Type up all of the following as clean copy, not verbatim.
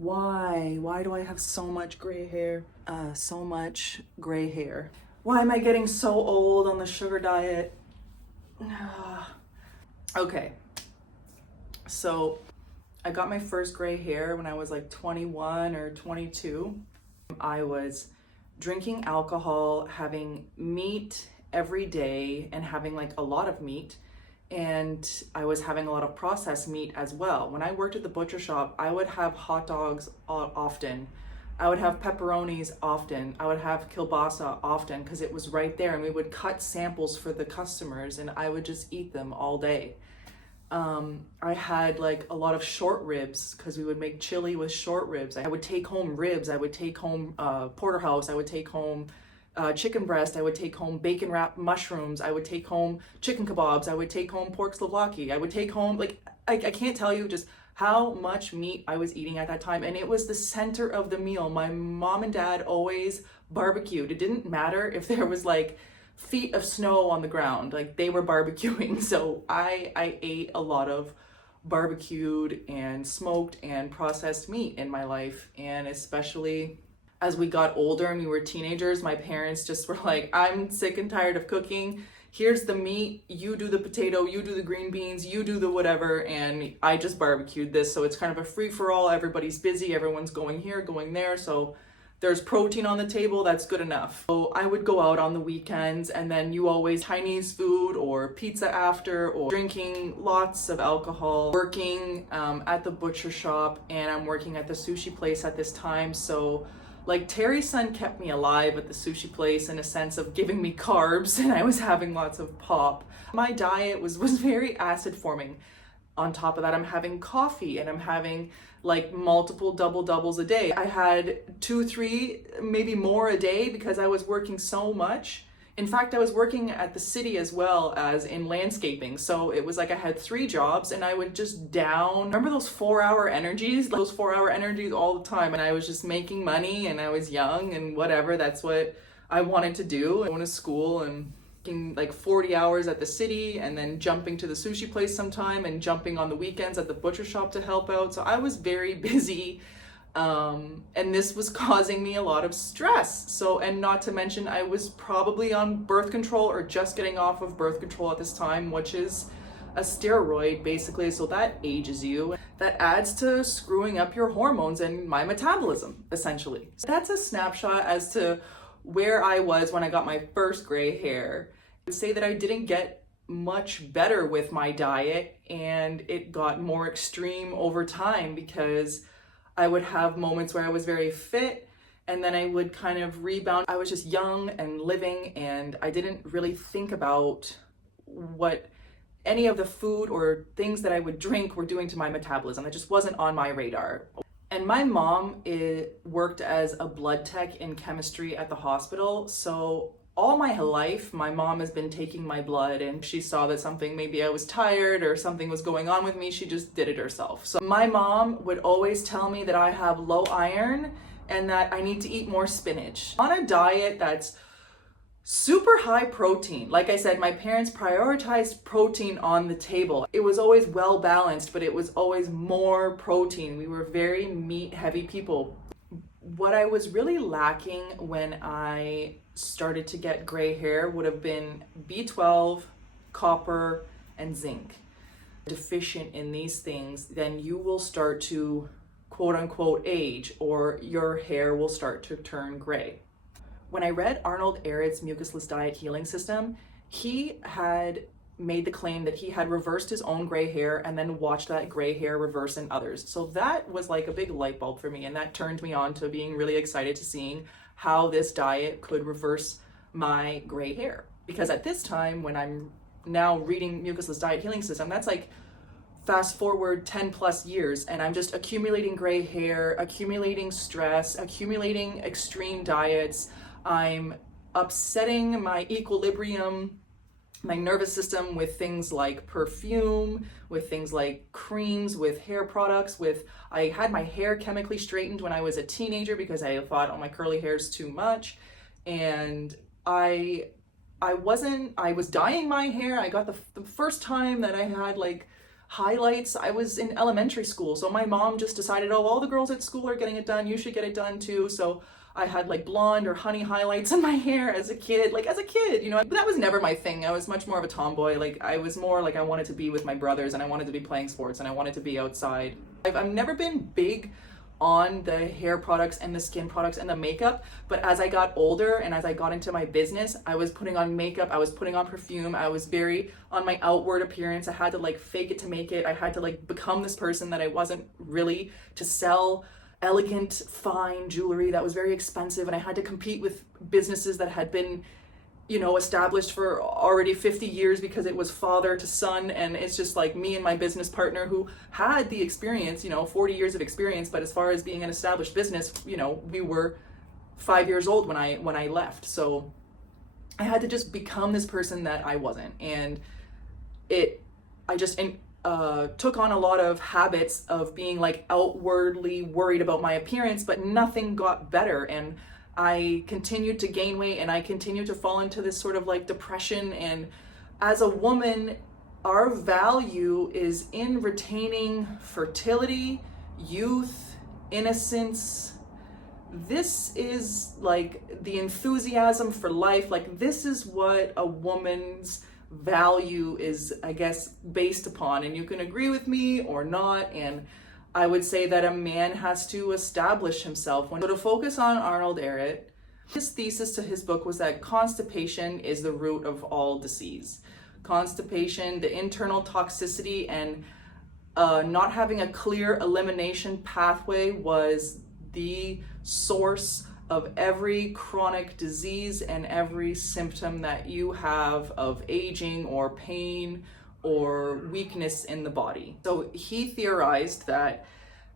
Why do I have so much gray hair? So much gray hair. Why am I getting so old on the sugar diet? Okay, so I got my first gray hair when I was like 21 or 22. I was drinking alcohol, having meat every day, and having like a lot of meat. And I was having a lot of processed meat as well. When I worked at the butcher shop, I would have hot dogs often. I would have pepperonis often. I would have kielbasa often because it was right there, and we would cut samples for the customers and I would just eat them all day. I had like a lot of short ribs because we would make chili with short ribs. I would take home ribs. I would take home porterhouse. I would take home chicken breast. I would take home bacon wrapped mushrooms. I would take home chicken kebabs. I would take home pork souvlaki. I would take home, like, I can't tell you just how much meat I was eating at that time. And it was the center of the meal. My mom and dad always barbecued. It didn't matter if there was like feet of snow on the ground, like they were barbecuing. So I ate a lot of barbecued and smoked and processed meat in my life. And especially as we got older and we were teenagers, my parents just were like, I'm sick and tired of cooking. Here's the meat, you do the potato, you do the green beans, you do the whatever, and I just barbecued this. So it's kind of a free-for-all. Everybody's busy, everyone's going here, going there, so there's protein on the table, that's good enough. So I would go out on the weekends, and then you always Chinese food or pizza after, or drinking lots of alcohol, working at the butcher shop, and I'm working at the sushi place at this time. So like Terry's son kept me alive at the sushi place in a sense of giving me carbs, and I was having lots of pop. My diet was very acid forming. On top of that, I'm having coffee and I'm having like multiple double doubles a day. I had 2, 3, maybe more a day because I was working so much. In fact, I was working at the city as well as in landscaping. So it was like I had 3 jobs and I would just down. Remember those 4-hour energies? Those 4-hour energies all the time. And I was just making money and I was young and whatever. That's what I wanted to do. I went to school and working like 40 hours at the city and then jumping to the sushi place sometime and jumping on the weekends at the butcher shop to help out. So I was very busy. And this was causing me a lot of stress. So, and not to mention, I was probably on birth control or just getting off of birth control at this time, which is a steroid basically. So that ages you. That adds to screwing up your hormones and my metabolism, essentially. So that's a snapshot as to where I was when I got my first gray hair. I would say that I didn't get much better with my diet, and it got more extreme over time because I would have moments where I was very fit and then I would kind of rebound. I was just young and living, and I didn't really think about what any of the food or things that I would drink were doing to my metabolism. It just wasn't on my radar. And my mom worked as a blood tech in chemistry at the hospital. So all my life, my mom has been taking my blood, and she saw that something, maybe I was tired or something was going on with me, she just did it herself. So my mom would always tell me that I have low iron and that I need to eat more spinach. On a diet that's super high protein. Like I said, my parents prioritized protein on the table. It was always well balanced, but it was always more protein. We were very meat heavy people. What I was really lacking when I started to get gray hair would have been B12, copper, and zinc. Deficient in these things, then you will start to quote unquote age, or your hair will start to turn gray. When I read Arnold Ehret's Mucusless Diet Healing System, he had made the claim that he had reversed his own gray hair and then watched that gray hair reverse in others. So that was like a big light bulb for me, and that turned me on to being really excited to seeing how this diet could reverse my gray hair. Because at this time, when I'm now reading Mucusless Diet Healing System, that's like fast forward 10 plus years, and I'm just accumulating gray hair, accumulating stress, accumulating extreme diets. I'm upsetting my equilibrium, my nervous system with things like perfume, with things like creams, with hair products, I had my hair chemically straightened when I was a teenager because I thought, oh, my curly hair is too much. And I was dyeing my hair. I got the first time that I had like highlights. I was in elementary school, so my mom just decided, oh, all the girls at school are getting it done, you should get it done too. So I had like blonde or honey highlights in my hair as a kid, you know. But that was never my thing. I was much more of a tomboy. Like, I was more like, I wanted to be with my brothers, and I wanted to be playing sports, and I wanted to be outside. I've never been big on the hair products and the skin products and the makeup, but as I got older and as I got into my business, I was putting on makeup, I was putting on perfume, I was very on my outward appearance. I had to like fake it to make it. I had to like become this person that I wasn't really, to sell elegant, fine jewelry that was very expensive, and I had to compete with businesses that had been, you know, established for already 50 years because it was father to son. And it's just like me and my business partner who had the experience, you know, 40 years of experience, but as far as being an established business, you know, we were 5 years old when I left. So I had to just become this person that I wasn't. And I just took on a lot of habits of being like outwardly worried about my appearance, but nothing got better. And I continued to gain weight, and I continued to fall into this sort of like depression. And as a woman, our value is in retaining fertility, youth, innocence. This is like the enthusiasm for life. Like, this is what a woman's value is, I guess, based upon. And you can agree with me or not. And I would say that a man has to establish himself. So to focus on Arnold Ehret, his thesis to his book was that constipation is the root of all disease. Constipation, the internal toxicity, and not having a clear elimination pathway was the source of every chronic disease and every symptom that you have of aging or pain or weakness in the body. So he theorized that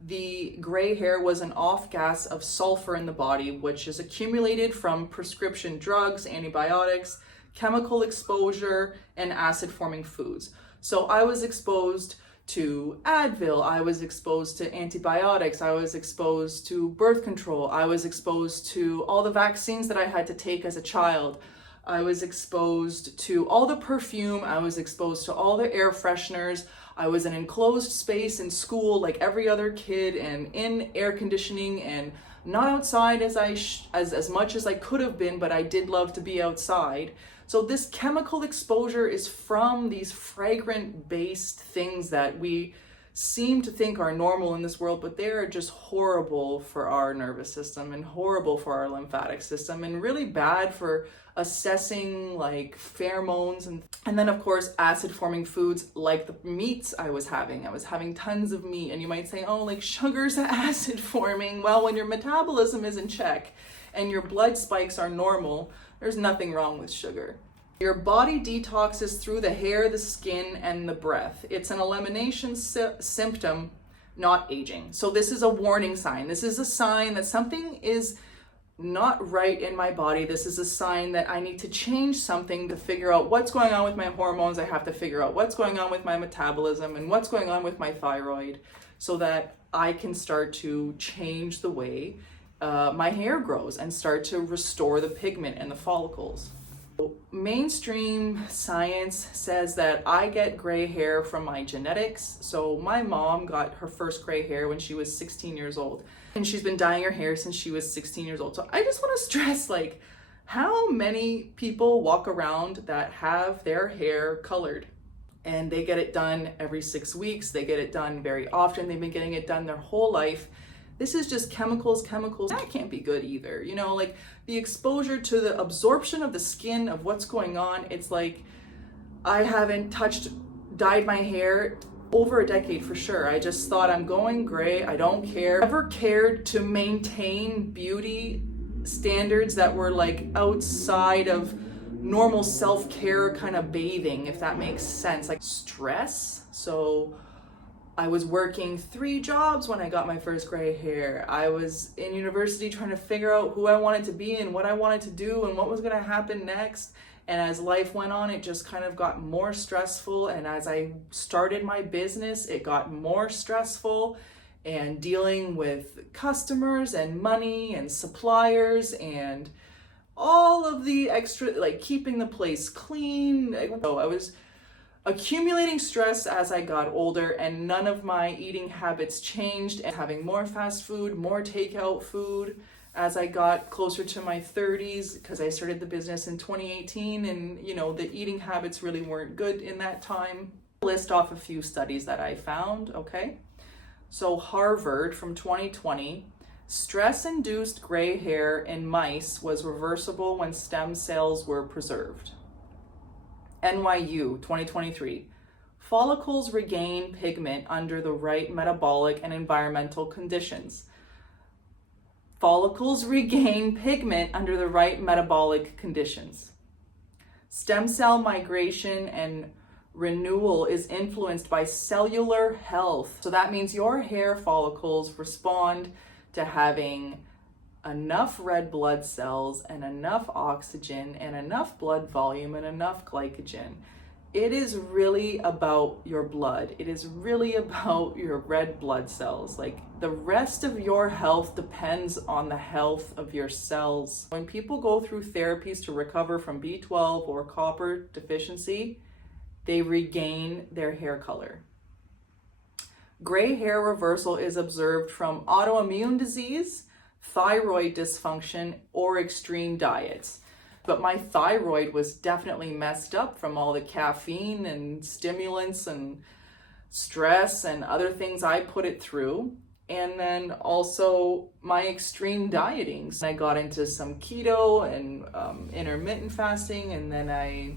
the gray hair was an off gas of sulfur in the body, which is accumulated from prescription drugs, antibiotics, chemical exposure, and acid forming foods. So I was exposed to Advil, I was exposed to antibiotics, I was exposed to birth control, I was exposed to all the vaccines that I had to take as a child. I was exposed to all the perfume, I was exposed to all the air fresheners. I was in an enclosed space in school like every other kid, and in air conditioning, and not outside as much as I could have been, but I did love to be outside. So this chemical exposure is from these fragrant based things that we seem to think are normal in this world, but they are just horrible for our nervous system and horrible for our lymphatic system and really bad for assessing like pheromones. And then of course acid forming foods like the meats I was having tons of meat. And you might say, oh, like sugar's acid forming. Well, when your metabolism is in check and your blood spikes are normal, there's nothing wrong with sugar. Your body detoxes through the hair, the skin, and the breath. It's an elimination symptom, not aging. So this is a warning sign. This is a sign that something is not right in my body. This is a sign that I need to change something to figure out what's going on with my hormones. I have to figure out what's going on with my metabolism and what's going on with my thyroid so that I can start to change the way my hair grows and start to restore the pigment and the follicles. Mainstream science says that I get gray hair from my genetics. So my mom got her first gray hair when she was 16 years old, and she's been dyeing her hair since she was 16 years old. So I just want to stress, like, how many people walk around that have their hair colored, and they get it done every 6 weeks. They get it done very often. They've been getting it done their whole life. This is just chemicals. That can't be good either. You know, like the exposure to the absorption of the skin of what's going on. It's like, I haven't dyed my hair over a decade for sure. I just thought, I'm going gray. I don't care. Never cared to maintain beauty standards that were like outside of normal self-care kind of bathing, if that makes sense. Like stress. So I was working 3 jobs when I got my first gray hair. I was in university trying to figure out who I wanted to be and what I wanted to do and what was going to happen next. And as life went on, it just kind of got more stressful. And as I started my business, it got more stressful, and dealing with customers and money and suppliers and all of the extra, like keeping the place clean. So I was accumulating stress as I got older, and none of my eating habits changed, and having more fast food, more takeout food as I got closer to my 30s, because I started the business in 2018, and the eating habits really weren't good in that time. List off a few studies that I found, okay? So Harvard from 2020, stress-induced gray hair in mice was reversible when stem cells were preserved. NYU 2023, follicles regain pigment under the right metabolic and environmental conditions. Follicles regain pigment under the right metabolic conditions. Stem cell migration and renewal is influenced by cellular health. So that means your hair follicles respond to having enough red blood cells and enough oxygen and enough blood volume and enough glycogen. It is really about your blood. It is really about your red blood cells. Like, the rest of your health depends on the health of your cells. When people go through therapies to recover from B12 or copper deficiency, they regain their hair color. Gray hair reversal is observed from autoimmune disease, thyroid dysfunction, or extreme diets. But my thyroid was definitely messed up from all the caffeine and stimulants and stress and other things I put it through. And then also my extreme dieting. So I got into some keto and intermittent fasting, and then I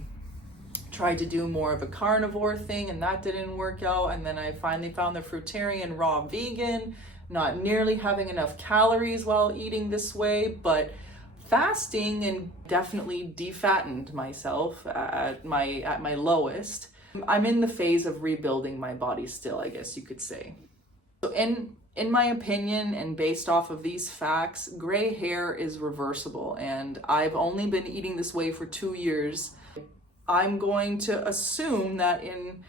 tried to do more of a carnivore thing, and that didn't work out. And then I finally found the fruitarian raw vegan, not nearly having enough calories while eating this way, but fasting, and definitely defattened myself at my lowest. I'm in the phase of rebuilding my body still, I guess you could say. So in my opinion, and based off of these facts, gray hair is reversible, and I've only been eating this way for 2 years. I'm going to assume that in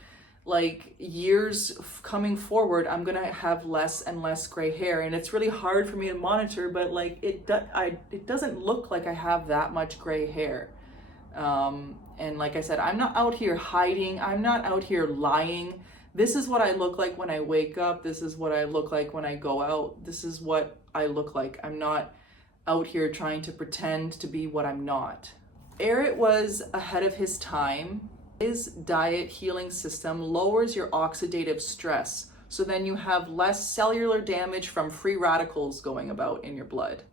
years coming forward, I'm gonna have less and less gray hair, and it's really hard for me to monitor, but it doesn't look like I have that much gray hair. And like I said, I'm not out here hiding. I'm not out here lying. This is what I look like when I wake up. This is what I look like when I go out. This is what I look like. I'm not out here trying to pretend to be what I'm not. Ehret was ahead of his time. His diet healing system lowers your oxidative stress, so then you have less cellular damage from free radicals going about in your blood.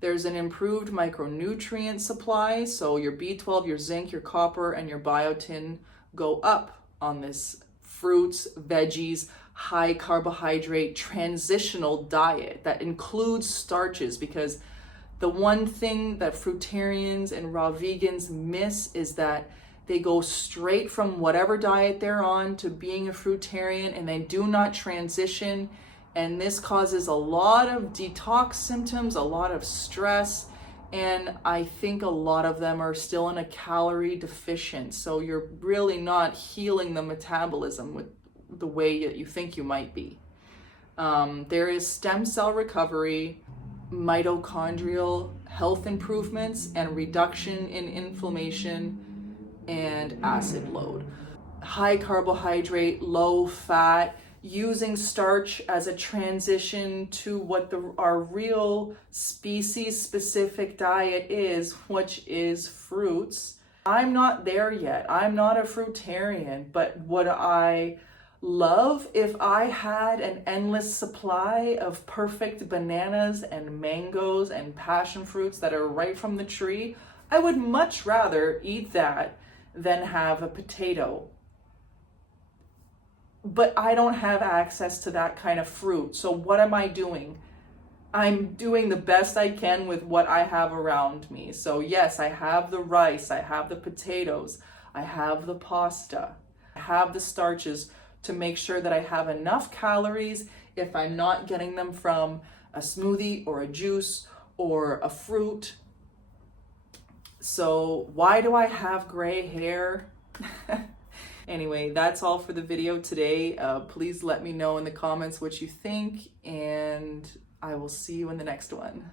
There's an improved micronutrient supply, so your B12, your zinc, your copper, and your biotin go up on this fruits, veggies, high carbohydrate transitional diet that includes starches, because the one thing that fruitarians and raw vegans miss is that they go straight from whatever diet they're on to being a fruitarian, and they do not transition. And this causes a lot of detox symptoms, a lot of stress, and I think a lot of them are still in a calorie deficient. So you're really not healing the metabolism with the way that you think you might be. There is stem cell recovery, mitochondrial health improvements, and reduction in inflammation and acid load. High carbohydrate, low fat, using starch as a transition to what our real species-specific diet is, which is fruits. I'm not there yet. I'm not a fruitarian, but would I love if I had an endless supply of perfect bananas and mangoes and passion fruits that are right from the tree? I would much rather eat that than have a potato. But I don't have access to that kind of fruit. So what am I doing? I'm doing the best I can with what I have around me. So yes, I have the rice, I have the potatoes, I have the pasta, I have the starches to make sure that I have enough calories if I'm not getting them from a smoothie or a juice or a fruit. So why do I have gray hair? Anyway, that's all for the video today. Please let me know in the comments what you think, and I will see you in the next one.